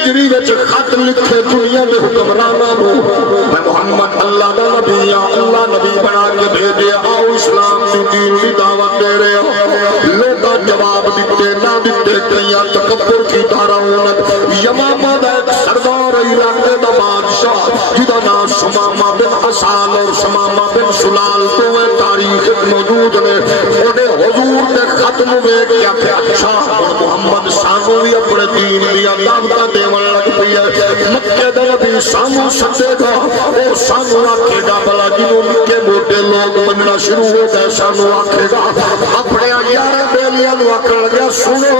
ہجری وچ خط لکھے دنیا دے حکمراناں نوں میں محمد اللہ دا نبی یا اللہ نبی بنا کے بھیجے آؤ اسلام دی دین دی دعوت دے رہے ہو لوگاں جواب دیتے نہ دیتے کئیاں تکبر کی دارونت یمامہ دا ایک سردار علاقے دا بادشاہ جدا نام شمامہ بن حسان اور شمامہ بن سلال دوے تاریخ موجود نے انہیں حضور دے ختم ہوئے کیا کہ اچھا محمد سانو بھی اپنے دین دیا دعوتہ دیون لگ پئی ہے مکہ دے نبی سانو سکتے گا او سانو آکھے گا بلا جنہوں مکے موٹے لوگ مننا شروع ہو گئے سانو آکھے گا اپنے یار بیلیاں نو آکھن لگیا سنو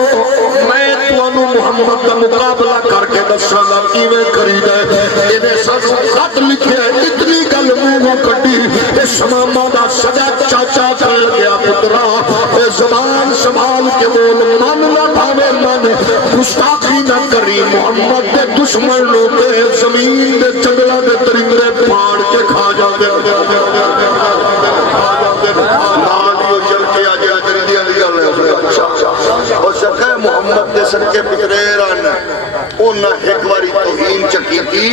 میں توانو محمد کا مقابلہ کر کے دساں گا کیویں کری دے انہیں سانو خط لکھے اتنی گل منہ کٹی اے شمامہ دا سجا چاچا کر گیا پترا اے زبان سنبھال کے بول من نہ بھاوے من گستاخی نہ کری محمد دے دشمن لوٹے زمین دے جنگلہ دے ترنگرے پھاڑ کے کھا جاتے محمد دے صدقے پترے انہیں ایک باری توہین چکی تھی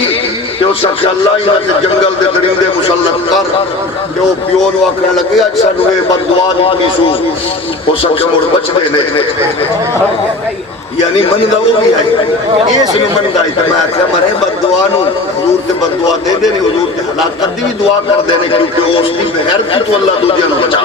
کہ اس سے اللہ ہی نے جنگل دے درندے مسلط کر کہ وہ پیون واقع لگے اج سانو اے بددعا دی سو اس سے مڑ بچ دے نے یعنی مندا وہ بھی ہے اس نو مندا ہے تے میں کہ مرے بددعا نو حضور تے بددعا دے دے نہیں حضور تے ہلاکت دی بھی دعا کر دے نے کیونکہ اس دی غیرت تو اللہ دوجے نو بچا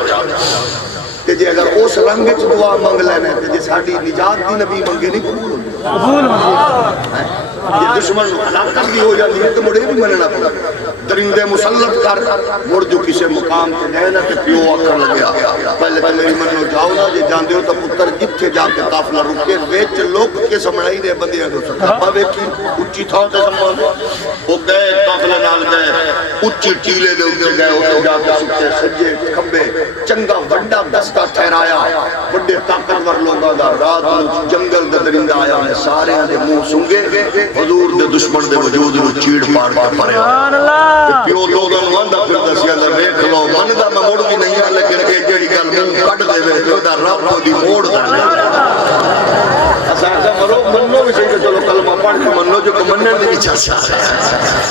کہ جے اگر اس رنگ وچ دعا منگ لینے تے جے ساڈی نجات دی نبی منگے نہیں قبول ہوندی یہ دشمن ہلاکت بھی ہو جاتی ہے تو مڑے بھی مننا پڑا درندے مسلط کر مڑ جو کسی مقام تے گئے نا کہ پیو آکر لگیا پہلے تو میری منو جاؤ نا جے جاندے ہو تو پتر جتھے جا کے قافلہ رکے ویچ لوگ کے سمڑائی دے بندیاں دو سکتا پاوے کی اچھی تھا تے سمان وہ گئے قافلہ نال گئے اچھی ٹیلے دے اٹھے گئے وہ جا کے سکتے سجے کھمبے چنگا وڈا دستا ٹھہرایا بڑے طاقتور لوگاں دا رات جنگل دے درندہ آیا نے سارے دے منہ سنگے حضور دے دشمن دے وجود نو چیڑ پاڑ کے پرے پیو لوگاں نو آندا پھردا سی اللہ ویکھ لو مندا میں مڑ بھی نہیں ہاں لیکن اے جڑی گل منہ کڈ دے وے تے دا رب دی موڑ دا اساں مرو منو بھی صحیح چلو کلمہ پڑھ کے منو جو منن دی اچھا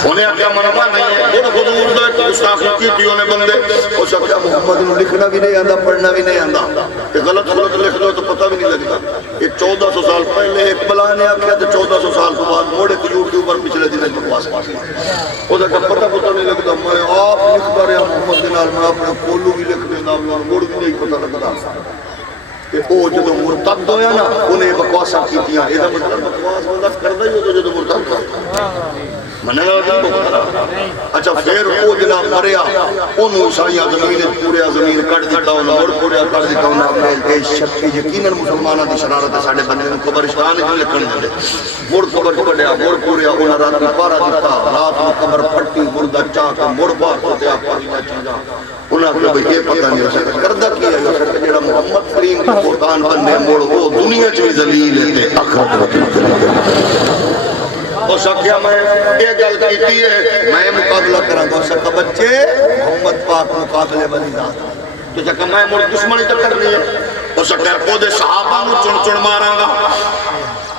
انہیں کیا منوا نہیں ہے خود حضور دا گستاخی کی تھی انہیں بندے او سب کیا محمد نو لکھنا بھی نہیں آندا پڑھنا بھی نہیں آندا کہ غلط لکھ دو تو پتہ بھی نہیں لگتا یہ 1400 سال پہلے ایک بلا نے آکھیا تے 1400 سال کے بعد موڑے تے یوٹیوب پر پچھلے دن بکواس او دا پتہ نہیں لگتا میں آپ لکھتا رہا محمد دے نال میں اپنے کولو بھی لکھ دیندا موڑ بھی نہیں پتہ لگتا کہ او جدو مرتد ہویا نا انہیں بکواساں کیتیاں اے دا مطلب بکواس بندہ کردا ہی ہو تو جدو مرتد ہویا منہ اچھا پھر وہ جناب مریا انہوں عیسائیاں زمین پورے زمین کٹ دیتا ہونا اور پورے کٹ دیتا ہونا اے شک یقیناً مسلمانہ دی شرارت ہے ساڑھے بندے قبرستان جو لکھن دے مڑ قبر کٹیا مڑ پورے انہاں رات میں پارا دیتا رات میں قبر پھٹی مردہ چاہ مڑ پار کو دیا پاریاں چیزاں انہاں کو بھئی یہ پتہ نہیں ہو سکتا کردہ کیا ہے ہو سکتا جڑا محمد کریم کی قرآن بندے مڑ وہ دنیا چوی ذلیل ہے اور سکیا میں یہ گل کیتی ہے میں مقابلہ کراں گا سکتا بچے محمد پاک مقابلے والی ذات تو سکتا میں مڑ دشمنی چکر نہیں ہے اور سکتا ہے خود صحابہ نو چن چن ماراں گا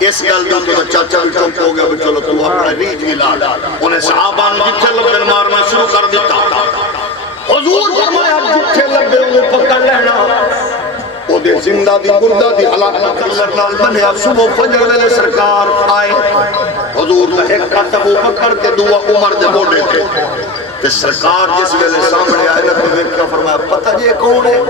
اس گل دا تو چاچا بھی چپ ہو گیا چلو تو اپنا ریج بھی لا انہیں صحابہ نو جتھے لبن مارنا شروع کر دیتا حضور فرمایا جتھے لبن انہیں پکڑ لینا او دے زندہ دی مردہ دی حلاقت اللہ نال بنیا صبح فجر ویلے سرکار آئے حضور نے ایک کتب وہ پکڑ کے دعا عمر دے موڑے تھے کہ سرکار جس ویلے سامنے آئے نبی کیا فرمایا پتہ جے کون ہے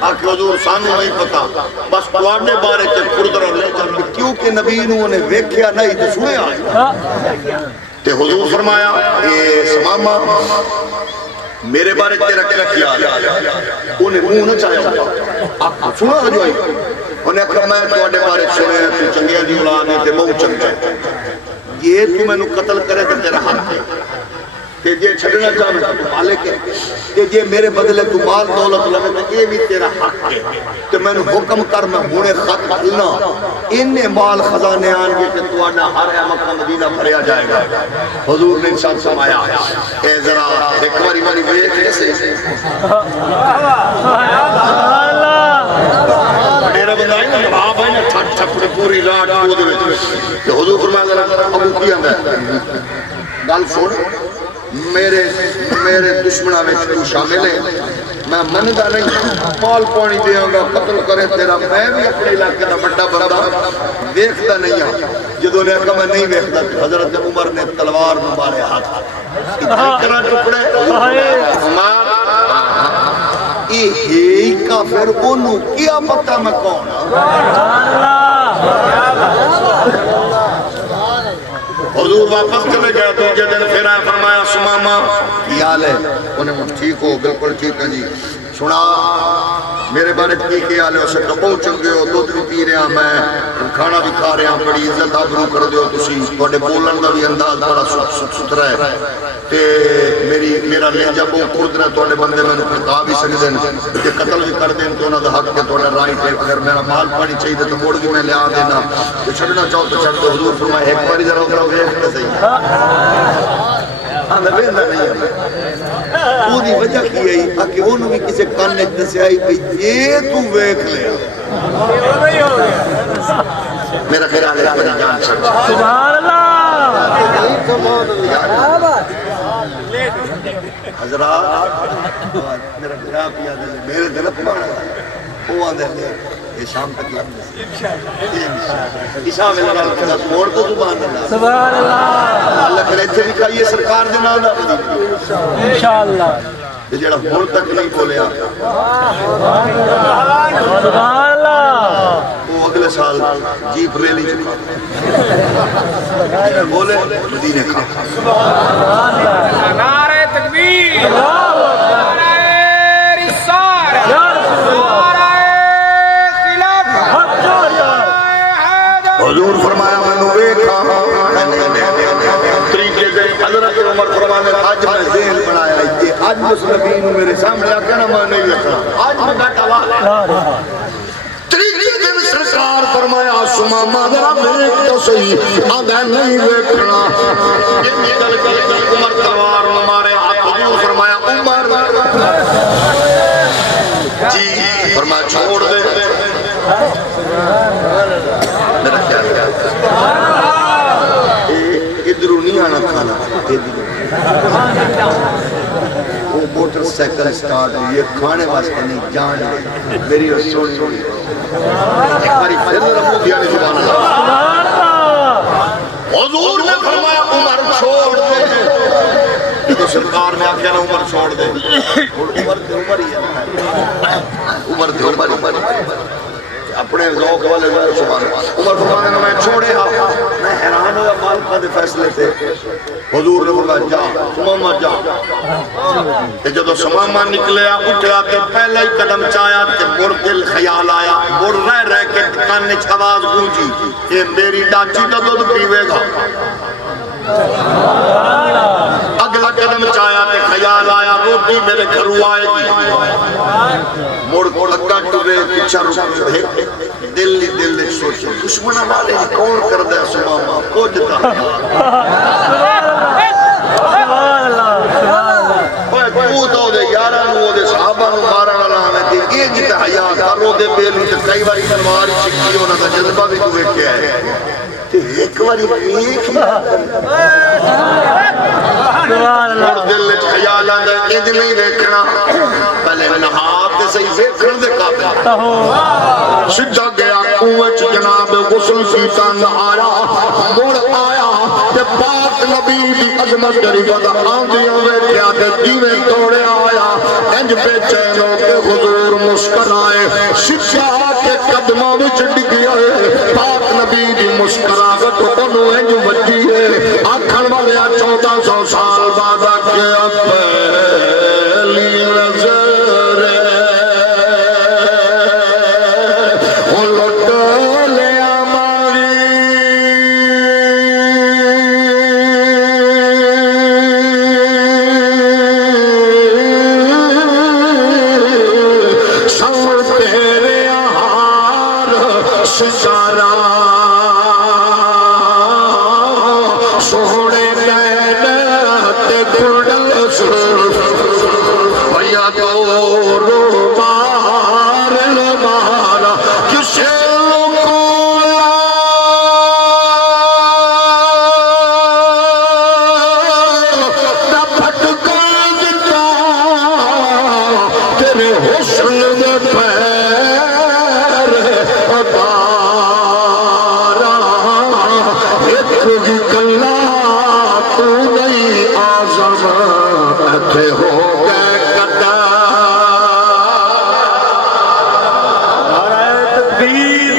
آکے حضور سانو نہیں پتا بس قوانے بارے تے پردر لے جب کیونکہ نبی نو نے ویکھیا نہیں تو سنے آئے تے حضور فرمایا اے سمامہ میرے بارے تیرا کیا خیال ہے انہیں منہ نہ چاہیا ہوتا آپ سنا جو آئی انہیں کہا میں تواڈے بارے سنے تو چنگیا دی اولاد ہے تے مو چنگا ہے یہ تو میں نو قتل کرے تے تیرا حق ہے کہ یہ چھڑنا چاہنا تو مالک ہے کہ یہ میرے بدلے تو مال دولت لگے تو یہ بھی تیرا حق ہے کہ میں نے حکم کر میں ہونے خط کھلنا انہیں مال خزانے آنگے کہ تو آنا ہر مکہ مدینہ بھریا جائے گا حضور نے انسان سمایا اے ذرا ایک باری باری بھئے کیسے جڑا بندہ ہے نا نواب ہے نا ٹھٹ ٹھپڑ پوری رات کو دے وچ تے حضور فرمایا ابو کی آندا ہے گل سن میرے دشمناں وچ تو شامل ہے میں مندا نہیں مال پانی دیاں گا قتل کرے تیرا میں بھی اپنے علاقے دا بڑا بندہ ویکھدا نہیں ہاں جدوں نے کہا میں نہیں ویکھدا حضرت عمر نے تلوار مارے ہاتھ اتنا ٹکڑے عمر یہ کافر انہوں کیا پتہ میں کون حضور واپس چلے گئے دوسرے دن پھر آئے فرمایا سماما کی حال ہے انہیں ٹھیک ہو بالکل ٹھیک ہے جی سنا میرے بارے ٹھیک ہے حال ہے اسے کپو چنگے ہو دودھ بھی پی رہا میں کھانا بھی کھا رہا بڑی عزت آبرو کر دیو تسی تھوڑے بولن دا بھی انداز بڑا ستھرا ہے تے میرا لہجہ بہت خرد نے تھوڑے بندے میں نے پھٹا بھی سکتے ہیں کہ قتل بھی کر دیں تو انہوں دا حق کے تھوڑا رائٹ ہے اگر میرا مال پانی چاہیے تو موڑ بھی میں لے آ دینا تو چھڑنا چاہو تو چھڑ دو حضور فرمائے ایک باری ذرا اکرہ ویکھتے صحیح ہاں میں بیندہ نہیں ہے پوری وجہ کی ہے کہ انہوں بھی کسی کان نے جیسے آئی کہ یہ تو ویکھ لیا میرا خیال ہے بڑی جان چھڑ سبحان اللہ حضرات میرا خیال یاد ہے میرے دلت مانا وہ آدھے لے یہ شام تک لگنے عشاء میں لگا لکھا موڑ تو سبحان اللہ اللہ کرے تھے بھی کہا سرکار دے نام دا انشاءاللہ یہ جڑا ہون تک نہیں بولیا سبحان اللہ وہ اگلے سال جیپ ریلی چکا بولے مدینے کا نعرہ تکبیر نعرہ رسالہ نعرہ خلافت حضور فرمایا میں نے ویکھا طریقے سے حضرت عمر فرمانے آج میں ذہن بنایا ہے آج مسلمین میرے سامنے آکے نا میں نہیں ویکھا آج میں گھٹا والا طریقے سے سرکار فرمایا سماما ذرا ویکھ تو صحیح آدھا نہیں ویکھنا گل عمر تلوار مارے حضور فرمایا عمر جی فرمایا چھوڑ دے میرا خیال ہے ادھروں نہیں آنا کھانا وہ موٹر سیکل سٹارٹ ہے یہ کھانے واسطے نہیں جان میری رسول سونی ایک باری پھر ربو دیا نے سبحان اللہ حضور نے فرمایا عمر چھوڑ دے تو سرکار نے آکھیا نا عمر چھوڑ دے عمر ہی ہے عمر دے عمر اپنے ذوق والے سبحان اللہ عمر فرمانے میں چھوڑے ہاں میں حیران ہوا مالکہ دے فیصلے تھے حضور نے فرمایا جا سماما جا تے جدو سماما نکلیا اٹھیا تے پہلا ہی قدم چایا تے مڑ دل خیال آیا مڑ رہ کے کانے آواز گونجی کہ میری ڈاچی کا دودھ پیوے گا اگلا قدم چایا تے خیال آیا روٹی میرے گھروں آئے گی مڑ لگا ٹورے پیچھا رکھے دل سوچے دشمنہ والے کون کر دے سماما پوجتا تو تو دے یارانو دے صحابانو مارا لانے دے یہ جتا حیات کرو دے بیلو تے کئی باری تلواری چکی ہونا دا جذبہ بھی تو ایک ہے ایک باری ایک اور دل خیال آندا ہے اند نہیں دیکھنا پہلے نہات تے صحیح دیکھن دے قابل سجا گیا کوچ جناب غسل کیتا نہارا مڑ آیا تے پاک نبی دی عظمت شریف دا آندیاں ویکھیا تے دیویں توڑے آیا انج بے چین ہو کے حضور مسکرائے سجا کے قدماں وچ ڈگیا پاک نبی دی مسکراہٹ اونوں انج وجی ہے آکھن والے 1400 سال بعد آکھیا پہلی نظر او لٹ لیا ماری سو تیرے ہار ستارہ کی کلا تو نہیں آزم ایتھے ہو گئے قدا نعرہ تکبیر،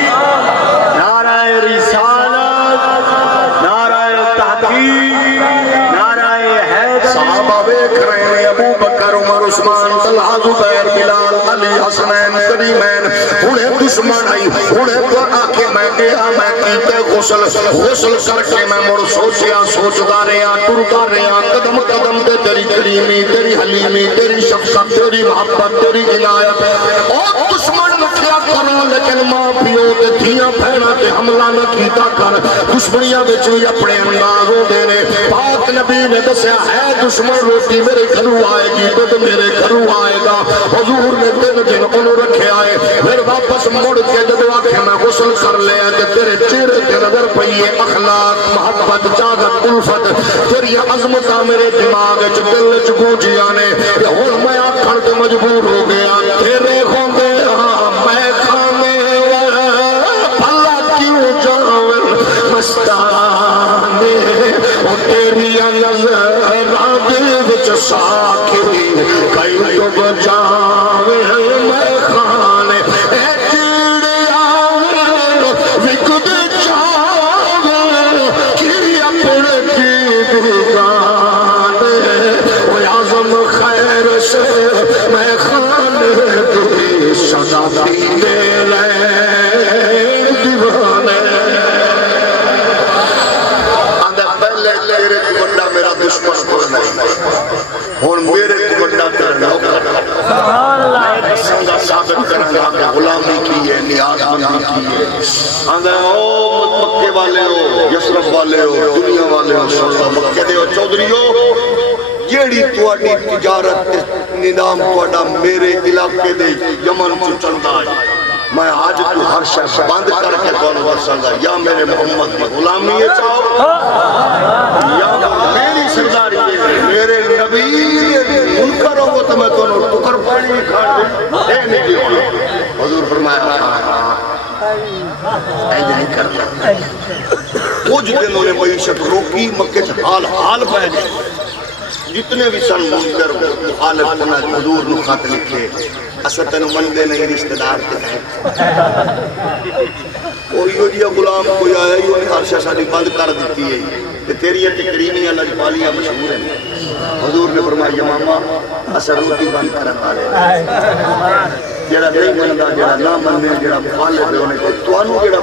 نعرہ رسالت، نعرہ تحقیق، نعرہ حیدر. صحابہ دیکھ رہے ہیں ابو بکر عمر عثمان طلحہ زبیر بلال علی حسنین کریمین انہیں دشمن آئی انہیں تو آکے میں گیا میں کیتے غسل کر کے میں مڑ سوچیا سوچدا رہا ٹرتا رہا قدم قدم تے تیری کریمی تیری حلیمی تیری شفقت تیری محبت تیری عنایت اور دشمن نکھیا کرو لیکن ماں پیو تے دھیاں بہناں تے حملہ نہ کیتا کر دشمنیاں وچ وی اپنے انداز ہوندے نے پاک نبی نے دسیا ہے دشمن روٹی میرے گھروں آئے گی تو میرے گھروں آئے گا حضور نے 3 دن انہوں رکھے آئے پھر واپس مڑ کے جب آکھے میں غسل کر لیا کہ تیرے چہرے تے نظر پئی ہے اخلاق محبت چاہت الفت تیری عظمتاں میرے دماغ وچ دل وچ گونجیاں نے کہ ہن میں آکھن تے مجبور ہو گیا تیرے کھوندے میں کھانے بھلا کیوں جاون مستانے او تیری نظر دل وچ ساکھی کئی تو بجاوے میں خانے اے چڑیا وکد چاوے کی اپنے کی بیگانے او اعظم خیر سے میں خانے دی صدا پینے لے دیوانے آندھا پہلے تیرے کو بڑا میرا دشمن کوئی نہیں اور میرے کو بڑا تیرا نوکر میں دسنگا ثابت کرنگا کہ غلامی کی ہے نیاز مندی کی ہے آندھا او مکے والے ہو یسرف والے ہو دنیا والے ہو سنو مکے دے ہو چودری ہو جیڑی توڑی تجارت نظام توڑا میرے علاقے دے یمن کو چلتا ہے میں آج تو ہر شخص بند کر کے کون ورسنگا یا میرے محمد کی غلامی ہے چاہو یا میری سرداری میرے نبی منکر ہو تو میں تو ٹکر پانی کھاڑ دے اے نہیں دیو حضور فرمایا اے نہیں کرنا کچھ دنوں نے معیشت روکی مکہ سے حال پہنے جتنے بھی سن منکر مخالف ہونا حضور نو خط لکھے اصل تنو مندے نہیں رشتہ دار تے ہیں کوئی ہو جیا غلام کوئی آیا ہی انہیں عرشہ شادی بند کر دیتی ہے تیری کریمیاں لجپالیاں مشہور ہیں حضور نے فرمایا ماما اصل روٹی بند کرن والے جڑا نہیں مندا جڑا نہ مننے جڑا مخالف ہے انہیں تو انو جڑا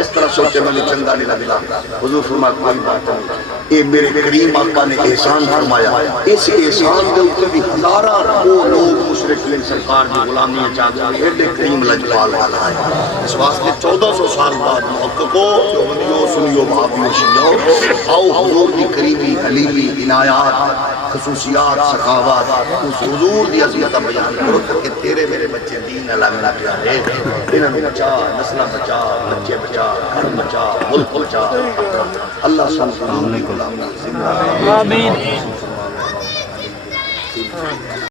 اس طرح سوچے میں چنگا نہیں لگدا حضور فرمایا کوئی بات نہیں یہ میرے کریم آقا نے احسان فرمایا اس احسان دے اوپر بھی ہزاراں وہ لوگ مشرکین سرکار کی غلامی چاہتے ہیں ایڈے کریم لجپال والا ہے اس واسطے 1400 سال بعد محققوں دیوبندیوں سنیوں بھابیوں شیعوں آؤ حضور کی کریمی حلیمی عنایات خصوصیات سخاوات اس حضور دی عظمت بیان کرو کہ تیرے میرے بچے دین اللہ ملا پیارے انہوں بچا نسلہ بچا بچے بچا گھر بچا ملک بچا اللہ سبحانہ آمین